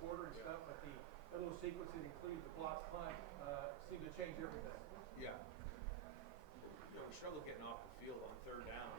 quarter and stuff, but the little sequence that included the block punt seemed to change everything. Yeah. We struggled getting off the field on third down,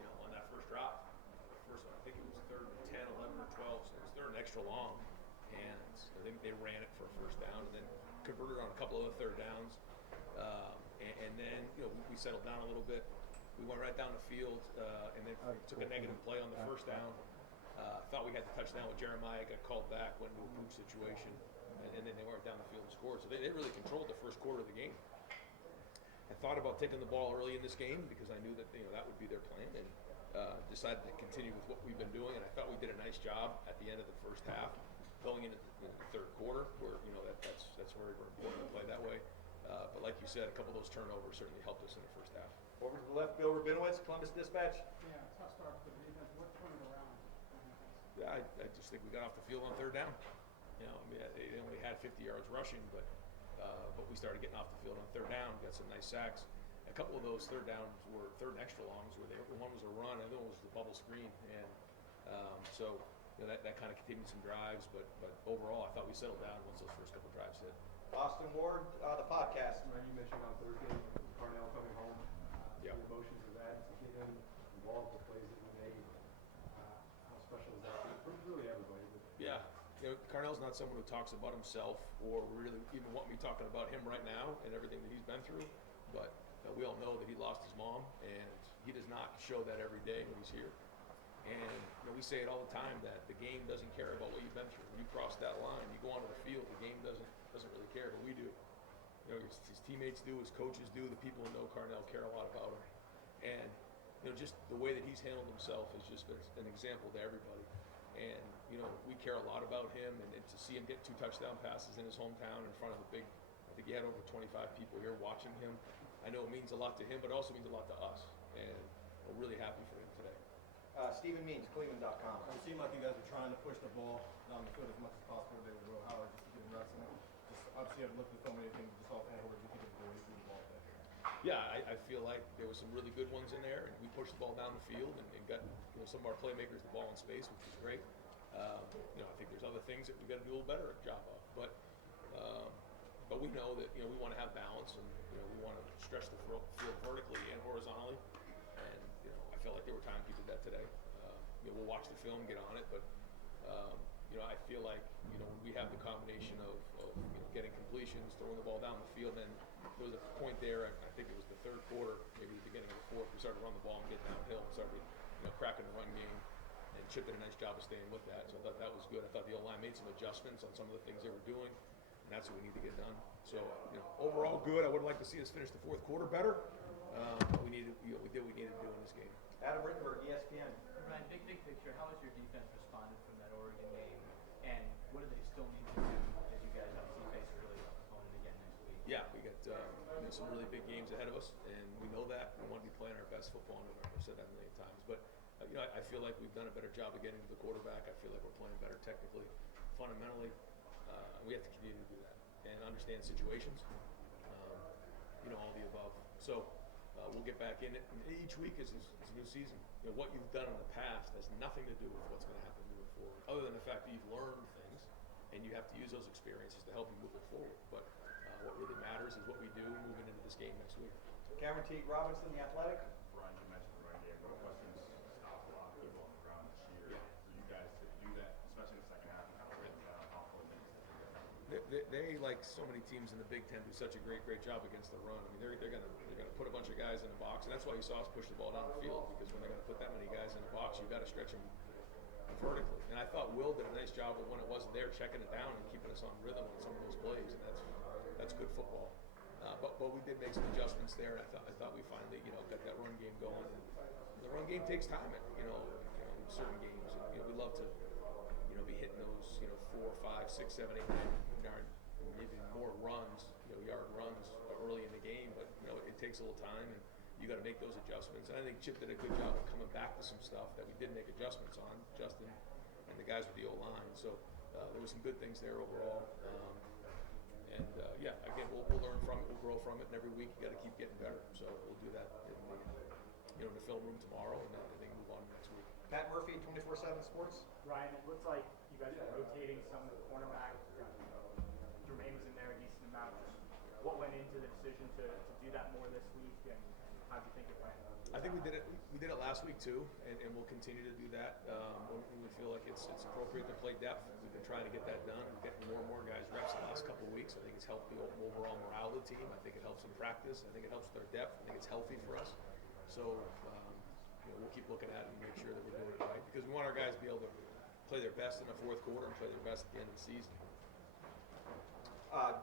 on that first drive. The first one, I think it was third and 10, 11, or 12, so it was third and extra long. And I think they ran it for a first down and then converted on a couple of other third downs. And then, we settled down a little bit. We went right down the field and then took a negative play on the first down. Thought we had the touchdown with Jeremiah, got called back, went into a boot situation, and then they went down the field and scored. So they really controlled the first quarter of the game. I thought about taking the ball early in this game because I knew that that would be their plan, and decided to continue with what we've been doing. And I thought we did a nice job at the end of the first half, going into the third quarter, where that's very, very important to play that way. But like you said, a couple of those turnovers certainly helped us in the first half. Over to the left, Bill Rabinowitz, Columbus Dispatch. Yeah, tough start for the defense. What turned it around? Yeah, I just think we got off the field on third down. They only had 50 yards rushing, but we started getting off the field on third down, got some nice sacks. A couple of those third downs were third and extra longs, where one was a run, and the other one was the bubble screen, and that kind of continued some drives. But overall, I thought we settled down once those first couple of drives hit. Austin Ward, the podcast. You mentioned on Thursday, Carnell coming home. The emotions of that, to get him involved with plays that he made. How special is that for really everybody? Yeah. Carnell's not someone who talks about himself or really even want me talking about him right now and everything that he's been through. But we all know that he lost his mom, and he does not show that every day when he's here. And we say it all the time that the game doesn't care about what you've been through. When you cross that line, you go onto the field, the game doesn't really care, but we do. His teammates do, his coaches do, the people who know Carnell care a lot about him. And just the way that he's handled himself has just been an example to everybody. And we care a lot about him, and to see him get 2 touchdown passes in his hometown in front of I think he had over 25 people here watching him. I know it means a lot to him, but it also means a lot to us. And we're really happy for him today. Stephen Means, Cleveland.com. It seemed like you guys were trying to push the ball down the field as much as possible. They were real hard just to get him reps in it. Just obviously, you haven't looked at so many things just off hand. Where you think of the way you threw the ball back there? Yeah, I feel like there were some really good ones in there, and we pushed the ball down the field and got some of our playmakers the ball in space, which was great. I think there's other things that we've got to do a little better job of, but we know that we want to have balance, and we want to stretch the field vertically and horizontally. And I felt like there were times we did that today. We'll watch the film, get on it, but I feel like when we have the combination of getting completions, throwing the ball down the field, and there was a point there, I think it was the third quarter, maybe the beginning of the fourth, we started to run the ball and get downhill and started cracking the run game. And Chip did a nice job of staying with that, so I thought that was good. I thought the O-line made some adjustments on some of the things they were doing, and that's what we need to get done. So, overall good. I would like to see us finish the fourth quarter better, but we did what we needed to do in this game. Adam Rittenberg, ESPN. Ryan, big picture, how has your defense responded from that Oregon game, and what do they still need to do as you guys obviously face a really tough opponent again next week? Yeah, we got some really big games ahead of us, and we know that. We want to be playing our best football in November. I've said that a million times, but I feel like we've done a better job of getting to the quarterback. I feel like we're playing better technically, fundamentally. We have to continue to do that and understand situations, all the above. So we'll get back in it. And each week is a new season. What you've done in the past has nothing to do with what's going to happen moving forward, other than the fact that you've learned things, and you have to use those experiences to help you move it forward. But what really matters is what we do moving into this game next week. Cameron T. Robinson, The Athletic. Brian, you mentioned the run game. Northwestern's stopped a lot of people on the ground this year. Yeah. So you guys to do that, especially in the second half, and kind of rid that off for minutes. They, like so many teams in the Big Ten, do such a great job against the run. I mean, they're gonna put a bunch of guys in the box, and that's why you saw us push the ball down the field, because when they're gonna put that many guys in the box, you've got to stretch them vertically. And I thought Will did a nice job of when it wasn't there, checking it down and keeping us on rhythm on some of those plays, and that's good football. But we did make some adjustments there, and I thought we finally got that run game going. And the run game takes time, in certain games. And, we love to be hitting those 4, 5, 6, 7, 8, 9 yard, maybe more runs, yard runs early in the game. But it takes a little time, and you got to make those adjustments. And I think Chip did a good job of coming back to some stuff that we did make adjustments on, Justin and the guys with the O-line. So there were some good things there overall. Again, we'll learn from it, we'll grow from it, and every week you got to keep getting better. So we'll do that in the film room tomorrow, and then I think move on next week. Pat Murphy, 24/7 Sports. Ryan, it looks like you guys are rotating some of the cornerbacks. Jermaine was in there a decent amount. Just what went into the decision to do that more this week, and how do you think it went? I think we did it. We did it last week too, and we'll continue to do that when we feel like it's appropriate to play depth. We've been trying to get that done. We're getting more and more guys reps the last couple of weeks. I think it's helped the overall morale of the team. I think it helps in practice. I think it helps with our depth. I think it's healthy for us. So we'll keep looking at it and make sure that we're doing it right because we want our guys to be able to play their best in the fourth quarter and play their best at the end of the season.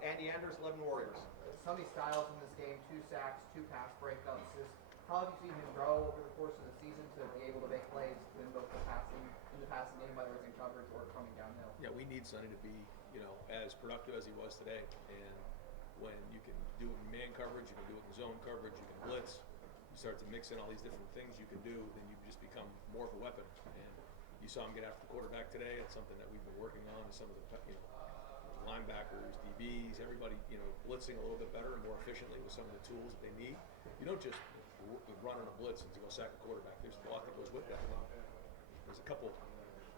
Andy Anders, 11 Warriors. Sonny Styles in this game, 2 sacks, 2 pass breakups. Just how have you seen him grow over the course of the season to be able to make plays in both the passing game, whether it's in coverage or coming downhill? Yeah, we need Sonny to be, as productive as he was today. And when you can do it in man coverage, you can do it in zone coverage, you can blitz, you start to mix in all these different things you can do, then you just become more of a weapon. And you saw him get after the quarterback today. It's something that we've been working on. Some of the linebackers, DBs, everybody, blitzing a little bit better and more efficiently with some of the tools that they need. You don't just run on a blitz and to go sack a quarterback. There's a lot that goes with that. There's a couple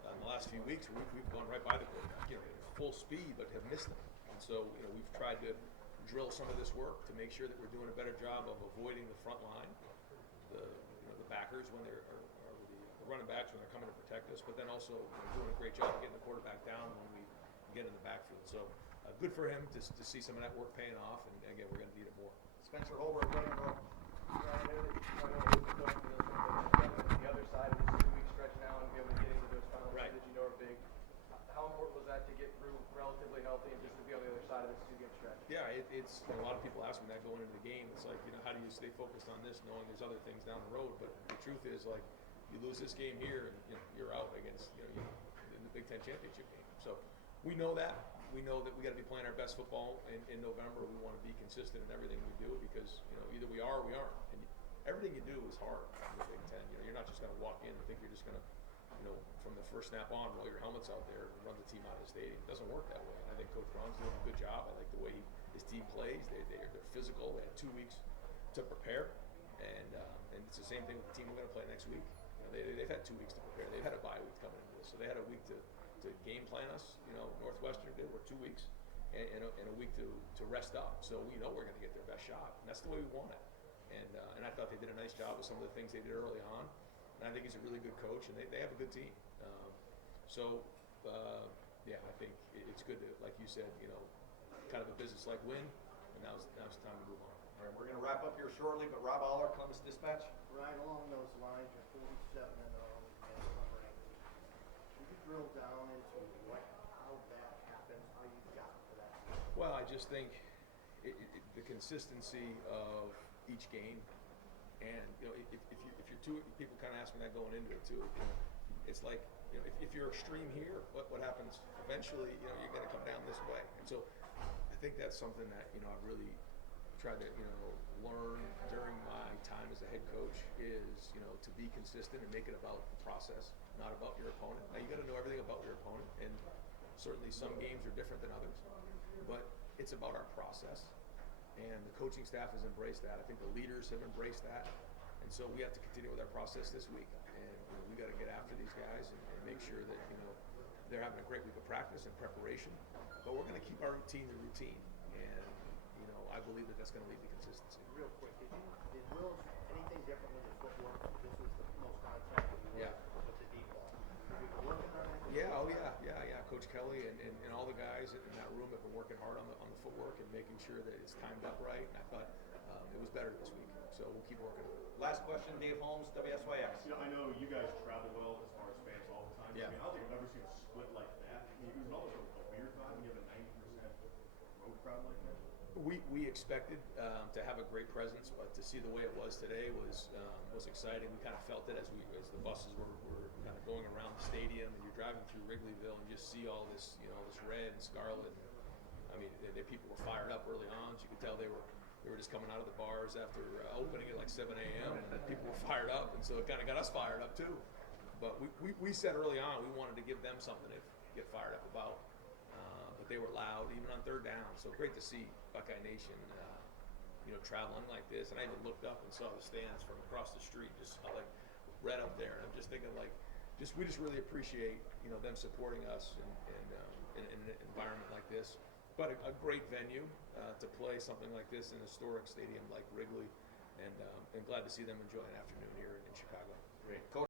in the last few weeks where we've gone right by the quarterback, full speed, but have missed them. And so, we've tried to drill some of this work to make sure that we're doing a better job of avoiding the front line, the backers when they're, or the running backs when they're coming to protect us, but then also doing a great job of getting the quarterback down when we get in the backfield. So good for him to see some of that work paying off, and again, we're going to need it more. Spencer Holbrook, Raymond Rowe. I know that you want to lose the point for the other side of this 2-week stretch now and be able to get into those finals Right. that you know are big. How important was that to get through relatively healthy and just to be on the other side of this 2-game stretch? Yeah, it's a lot of people ask me that going into the game. It's like, how do you stay focused on this knowing there's other things down the road? But the truth is, like, you lose this game here and you're out against in the Big Ten championship game. So we know that. We know that we got to be playing our best football in November. We want to be consistent in everything we do because either we are or we aren't. And everything you do is hard in the Big Ten. You're not just going to walk in and think you're just going to from the first snap on, roll your helmets out there and run the team out of the stadium. It doesn't work that way. And I think Coach Braun's doing a good job. I like the way his team plays. They're physical. They had 2 weeks to prepare, and it's the same thing with the team we're going to play next week. They've had 2 weeks to prepare. They've had a bye week coming into this, so they had a week to game plan us. Northwestern did. We're 2 weeks and a week to rest up. So we know we're going to get their best shot, and that's the way we want it. And I thought they did a nice job with some of the things they did early on. And I think he's a really good coach, and they have a good team. I think it's good to, like you said, kind of a business-like win, and now it's time to move on. All right, we're going to wrap up here shortly, but Rob Aller, Columbus Dispatch. Right along those lines, you're 47-0 and covering. You could drill down into how that happens, how you got to that. Well, I just think the consistency of each game, and if you're too, people kind of ask me that going into it too. It's like if you're extreme here, what happens eventually? You're going to come down this way, and so I think that's something that I've really tried to learn during my time as a head coach is to be consistent and make it about the process, not about your opponent. Now you got to know everything about your opponent, and certainly some games are different than others, but it's about our process, and the coaching staff has embraced that. I think the leaders have embraced that, and so we have to continue with our process this week, and we got to get after these guys and make sure that they're having a great week of practice and preparation, but we're going to keep our routine the routine, and I believe that that's going to lead to consistency. Real quick, did Will anything different with the footwork? This was the most contact with the deep ball. Were you working on that? Yeah. Coach Kelly and all the guys in that room have been working hard on the footwork and making sure that it's timed up right. And I thought it was better this week, so we'll keep working on it. Last question, Dave Holmes, WSYX. I know you guys travel well as far as fans all the time. Yeah. I don't think I've ever seen a split like that. It was almost a weird time when you have a 90% road crowd like that. We expected to have a great presence, but to see the way it was today was exciting. We kind of felt it as the buses were kind of going around the stadium, and you're driving through Wrigley Field and just see all this this red and scarlet. I mean, people were fired up early on. So you could tell they were just coming out of the bars after opening at like 7 a.m. and people were fired up, and so it kind of got us fired up too. But we said early on we wanted to give them something to get fired up about. But they were loud even on third down. So great to see Buckeye Nation, traveling like this. And I even looked up and saw the stands from across the street, just like red up there. And I'm just thinking, like, we just really appreciate, them supporting us in an environment like this. But a great venue to play something like this in a historic stadium like Wrigley, and glad to see them enjoy an afternoon here in Chicago. Great. Coach,